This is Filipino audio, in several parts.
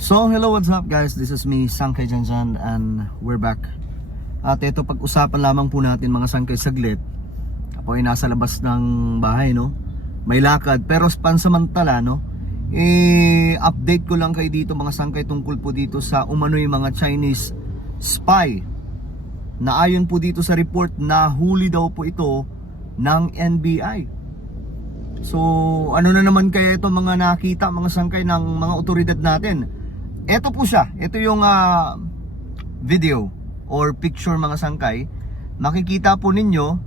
So, hello, what's up guys? This is me, Sangkay Janjan, and we're back. At ito, pag-usapan lamang po natin mga Sangkay saglit. Ako ay nasa labas ng bahay, no? May lakad, pero pansamantala, no? Update ko lang kayo dito mga Sangkay tungkol po dito sa umano'y mga Chinese spy. Na ayon po dito sa report, nahuli daw po ito ng NBI. So, ano na naman kaya ito mga nakita mga Sangkay ng mga otoridad natin? Ito po siya. Ito yung video or picture mga Sangkay. Makikita po ninyo,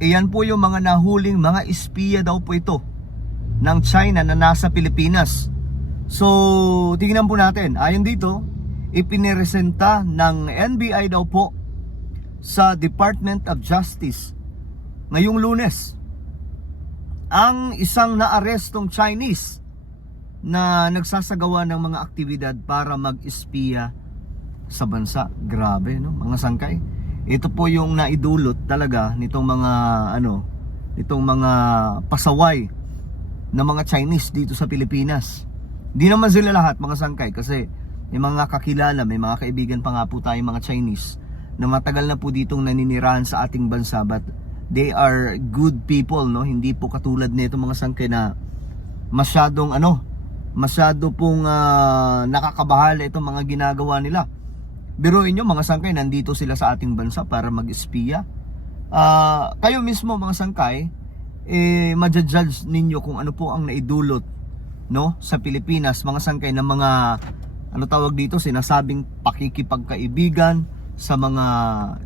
iyan po yung mga nahuling mga espiya daw po ito ng China na nasa Pilipinas. So, tingnan po natin. Ayon dito, ipiniresenta ng NBI daw po sa Department of Justice ngayong Lunes ang isang naarestong Chinese na nagsasagawa ng mga aktibidad para mag-espiya sa bansa. Grabe, no? Mga Sangkay. Ito po yung naidulot talaga nitong mga pasaway na mga Chinese dito sa Pilipinas. Di naman sila lahat mga Sangkay kasi may mga kakilala, may mga kaibigan pa nga po tayo mga Chinese na matagal na po ditong naninirahan sa ating bansa, but they are good people, no? Hindi po katulad nito mga Sangkay na masyado pong nakakabahala itong mga ginagawa nila. Biruin nyo mga Sangkay, nandito sila sa ating bansa para mag-espiya. Kayo mismo mga Sangkay, ma-judge ninyo kung ano po ang naidulot, no, sa Pilipinas mga Sangkay ng mga sinasabing pakikipagkaibigan sa mga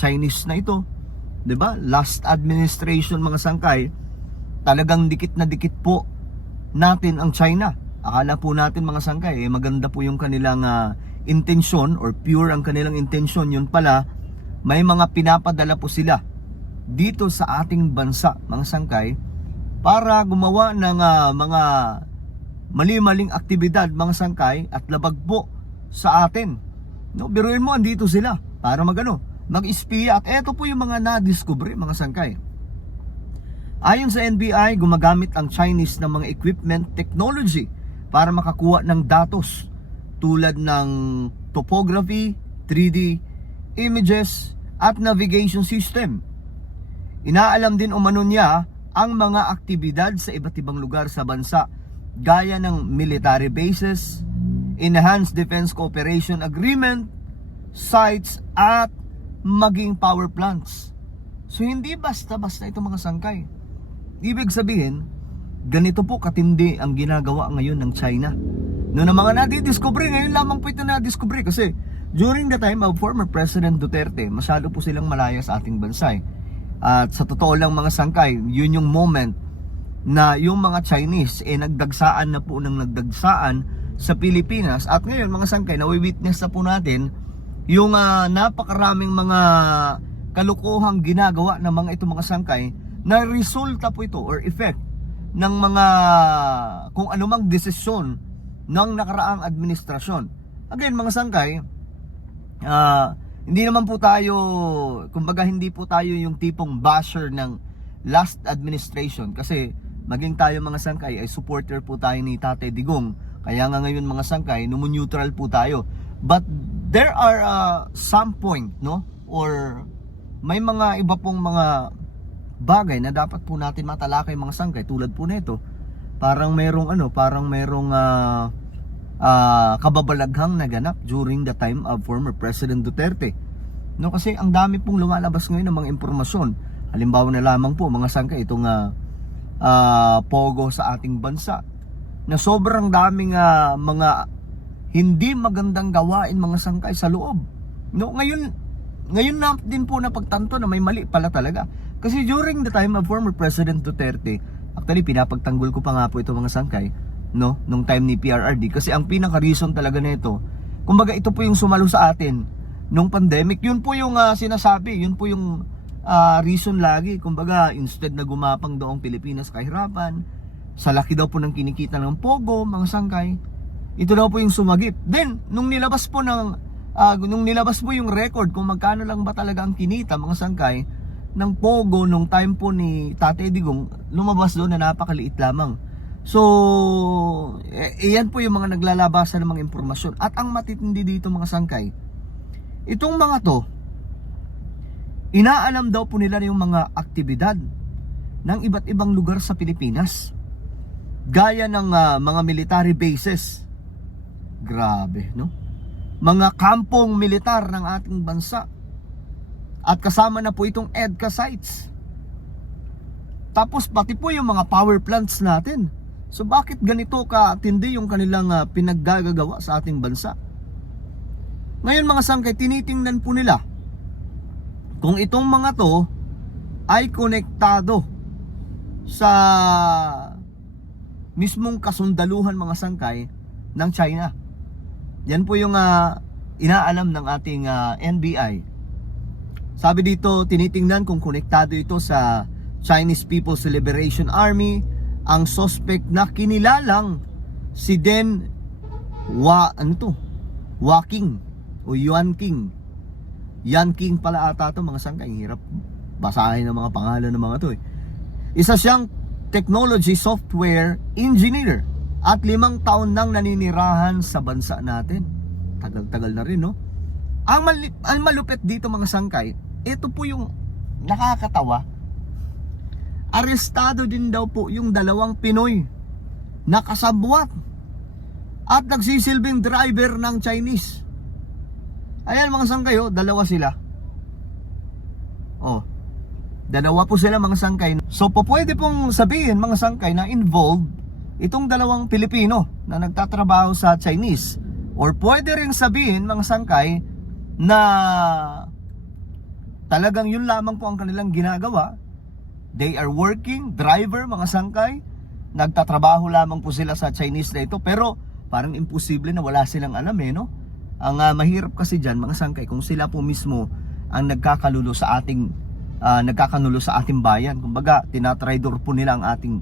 Chinese na ito. 'Di ba? Last administration mga Sangkay, talagang dikit na dikit po natin ang China. Akala po natin mga Sangkay, maganda po yung kanilang intensyon or pure ang kanilang intensyon. Yun pala, may mga pinapadala po sila dito sa ating bansa mga Sangkay para gumawa ng mga mali-maling aktibidad mga Sangkay at labag po sa atin. No, biruin mo, andito sila para mag-espiya. At eto po yung mga na-discover mga Sangkay. Ayon sa NBI, gumagamit ang Chinese ng mga equipment technology para makakuha ng datos tulad ng topography, 3D images at navigation system. Inaalam din umano niya ang mga aktibidad sa iba't ibang lugar sa bansa gaya ng military bases, enhanced defense cooperation agreement, sites at maging power plants. So hindi basta-basta ito mga Sangkay. Ibig sabihin, ganito po katindi ang ginagawa ngayon ng China. Noong na mga nadidiscover, ngayon lamang po ito nadiscover kasi during the time of former President Duterte, masyado po silang malaya sa ating bansa. At sa totoo lang mga Sangkay, yun yung moment na yung mga Chinese nagdagsaan na po ng nagdagsaan sa Pilipinas. At ngayon mga Sangkay, nawi-witness na po natin yung napakaraming mga kalukuhang ginagawa ng mga ito mga Sangkay na resulta po ito or effect ng mga kung anumang desisyon ng nakaraang administrasyon. Again mga Sangkay, hindi naman po tayo, kumbaga hindi po tayo yung tipong basher ng last administration kasi maging tayo mga Sangkay ay supporter po tayo ni Tatay Digong. Kaya nga ngayon mga Sangkay, neutral po tayo. But there are some point, no? Or may mga iba pong mga bagay na dapat po natin matalakay mga Sangkay tulad po nito. Parang merong kababalaghang naganap during the time of former President Duterte. No, kasi ang dami pong lumalabas ngayon ng mga impormasyon. Halimbawa na lamang po mga Sangkay itong pogo sa ating bansa na sobrang daming mga hindi magandang gawain mga Sangkay sa loob. No, ngayon na din po napagtanto na may mali pala talaga. Kasi during the time of former President Duterte, actually pinapagtanggol ko pa nga po ito mga Sangkay, no, nung time ni PRRD kasi ang pinaka-reason talaga nito, kumbaga ito po yung sumalo sa atin nung pandemic. Yun po yung sinasabi, yun po yung reason lagi. Kumbaga instead na gumapang daw ang Pilipinas kahirapan, sa laki daw po ng kinikita ng pogo mga Sangkay, ito daw po yung sumagip. Then nung nilabas po yung record kung magkano lang ba talaga ang kinita mga Sangkay ng pogo nung time po ni Tatay Digong, lumabas doon na napakaliit lamang. So, iyan po yung mga naglalabasan ng mga impormasyon. At ang matitindi dito mga sangkay, itong mga to, inaalam daw po nila yung mga aktibidad ng iba't ibang lugar sa Pilipinas. Gaya ng mga military bases. Grabe, no? Mga kampong militar ng ating bansa. At kasama na po itong EDCA sites. Tapos pati po yung mga power plants natin. So bakit ganito katindi yung kanilang pinaggagawa sa ating bansa? Ngayon mga sangkay, tinitingnan po nila kung itong mga to ay konektado sa mismong kasundaluhan mga sangkay ng China. Yan po yung inaalam ng ating NBI. Sabi dito, tinitingnan kung konektado ito sa Chinese People's Liberation Army ang suspect na kinilalang si Deng Waking o Yuan King. Yan King pala ata to mga sangkay. Hirap basahin ng mga pangalan ng mga to eh. Isa siyang technology software engineer at 5 taon nang naninirahan sa bansa natin. Tagal-tagal na rin, no? Ang malupit dito mga sangkay, ito po yung nakakatawa. Arestado din daw po yung 2 Pinoy na kasabwat at nagsisilbing driver ng Chinese. Ayan mga sangkay, 2 sila. Oh, 2 po sila mga sangkay. So pwede pong sabihin mga sangkay na involved itong 2 Pilipino na nagtatrabaho sa Chinese. Or pwede rin sabihin mga sangkay na talagang yun lamang po ang kanilang ginagawa. They are working, driver mga sangkay. Nagtatrabaho lamang po sila sa Chinese na ito. Pero parang imposible na wala silang alam no? Ang mahirap kasi dyan mga sangkay kung sila po mismo ang nagkakanulo sa ating bayan. Kumbaga tinatraidor po nila ang ating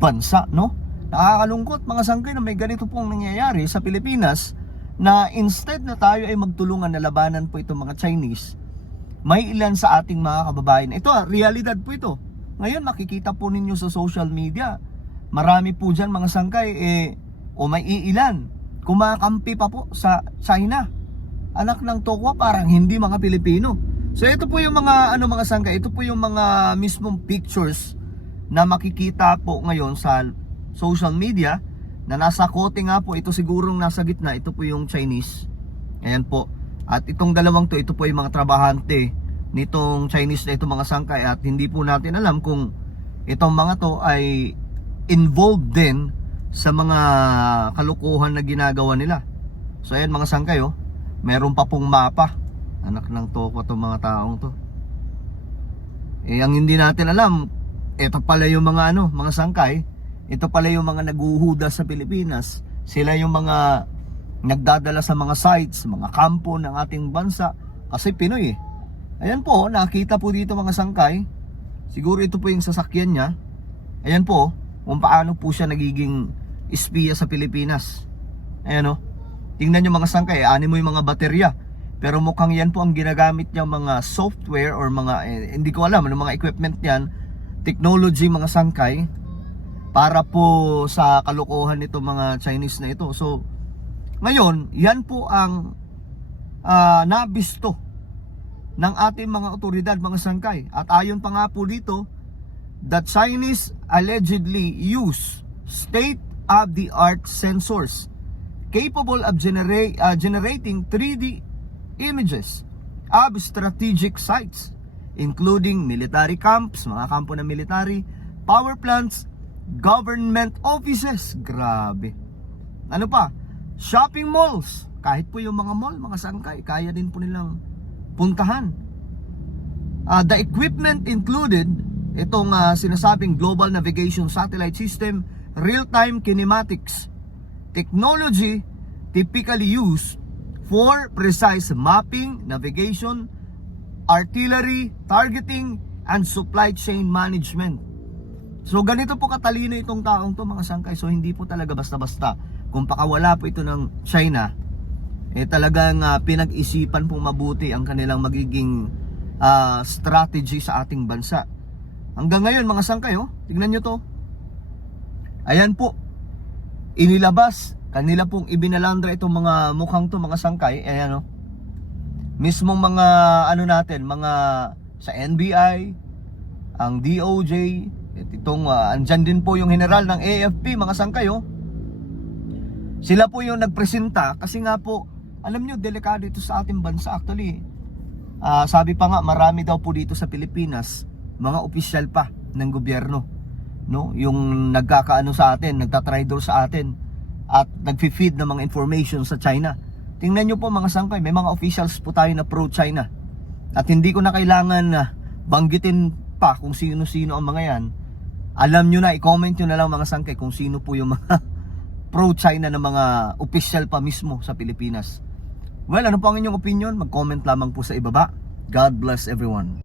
bansa, no? Nakakalungkot mga sangkay na may ganito pong nangyayari sa Pilipinas, na instead na tayo ay magtulungan na labanan po itong mga Chinese, may ilan sa ating mga kababayan, ito realidad po ito. Ngayon makikita po ninyo sa social media, marami po dyan mga sangkay o may iilan kumakampi pa po sa China. Anak ng tokwa, parang hindi mga Pilipino. So ito po yung mga mga sangkay, ito po yung mga mismong pictures na makikita po ngayon sa social media na nasa kote nga po. Ito sigurong nasa gitna, ito po yung Chinese. Ayan po. At itong 2 to, ito po yung mga trabahante nitong Chinese na ito mga sangkay. At hindi po natin alam kung itong mga to ay involved din sa mga kalukuhan na ginagawa nila. So ayan mga sangkay, meron pa pong mapa. Anak ng toko itong mga taong to. Ang hindi natin alam, ito pala yung mga mga sangkay. Ito pala yung mga naguhuda sa Pilipinas. Sila yung mga nagdadala sa mga sites, mga kampo ng ating bansa. Kasi Pinoy Ayan po, nakita po dito mga sangkay. Siguro ito po yung sasakyan niya. Ayan po, kung paano po siya nagiging espiya sa Pilipinas. Ayan tingnan nyo mga sangkay, ani mo yung mga baterya. Pero mukhang yan po ang ginagamit niya mga software or mga, hindi ko alam, mga equipment yan, technology mga sangkay, para po sa kalokohan nito mga Chinese na ito. So, ngayon, yan po ang nabisto ng ating mga otoridad mga sangkay. At ayon pa nga po dito, the Chinese allegedly use state-of-the-art sensors capable of generating 3D images of strategic sites, including military camps, mga kampo ng military, power plants, government offices, grabe. Ano pa? Shopping malls, kahit po yung mga mall, mga sangkay, kaya din po nilang puntahan. The equipment included itong sinasabing Global Navigation Satellite System, real-time kinematics, technology typically used for precise mapping, navigation, artillery, targeting, and supply chain management. So ganito po katalino itong taong to mga sangkay. So hindi po talaga basta-basta. Kung pakawala po ito ng China, talagang pinag-isipan pong mabuti ang kanilang magiging strategy sa ating bansa. Hanggang ngayon mga sangkay, tignan nyo to. Ayan po, inilabas, kanila pong ibinalandra itong mga mukhang to, mga sangkay, ayan o. Mismong mga ano natin, mga sa NBI, ang DOJ, itong andyan din po yung general ng AFP, mga sangkay oh. Sila po yung nagpresenta kasi nga po, alam nyo, delikado ito sa ating bansa actually. Sabi pa nga, marami daw po dito sa Pilipinas, mga opisyal pa ng gobyerno, no? Yung nagkakaano sa atin, nagtatraitor sa atin at nagfi-feed ng mga information sa China. Tingnan nyo po mga sangkay, may mga officials po tayo na pro-China. At hindi ko na kailangan banggitin pa kung sino-sino ang mga yan. Alam nyo na, i-comment nyo na lang mga sangkay kung sino po yung mga pro-China na mga official pa mismo sa Pilipinas. Well, ano po ang inyong opinion? Mag-comment lamang po sa ibaba. God bless everyone.